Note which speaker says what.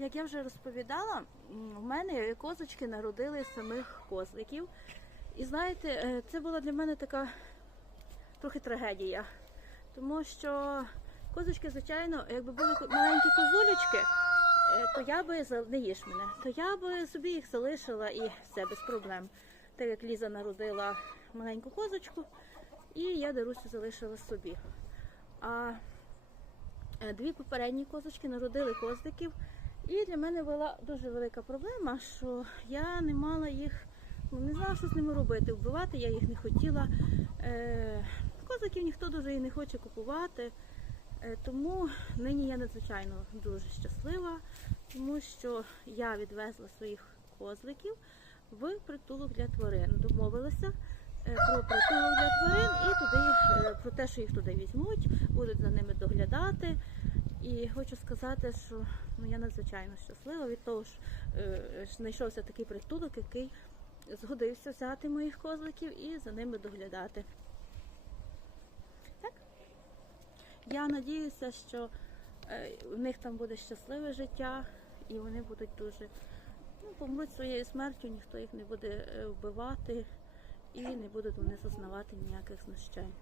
Speaker 1: Як я вже розповідала, в мене козочки народили самих козликів. І знаєте, е, це була для мене така трохи трагедія. Тому що козочки, звичайно, якби були маленькі козулечки, е, то я би не їж мене, то я би собі їх залишила і все без проблем. Так як Ліза народила маленьку козочку, і я Дарусю залишила собі. А Е, Дві попередні козочки народили козликів. І для мене була дуже велика проблема, що я не мала їх, ну не знала, що з ними робити. Вбивати я їх не хотіла. Е, козликів ніхто дуже і не хоче купувати. Е, тому нині я надзвичайно дуже щаслива, тому що я відвезла своїх козликів в притулок для тварин. Домовилася е, про притулок для тварин і туди про те, що їх туди візьмуть, будуть за ними доглядати. І хочу сказати, що ну я надзвичайно щаслива від того, що е, знайшовся такий притулок, який згодився взяти моїх козликів і за ними доглядати. Так? Я надіюся, що е, в них там буде щасливе життя, і вони будуть дуже ну, помруть своєю смертю, ніхто їх не буде е, вбивати і не будуть вони зазнавати ніяких знущань.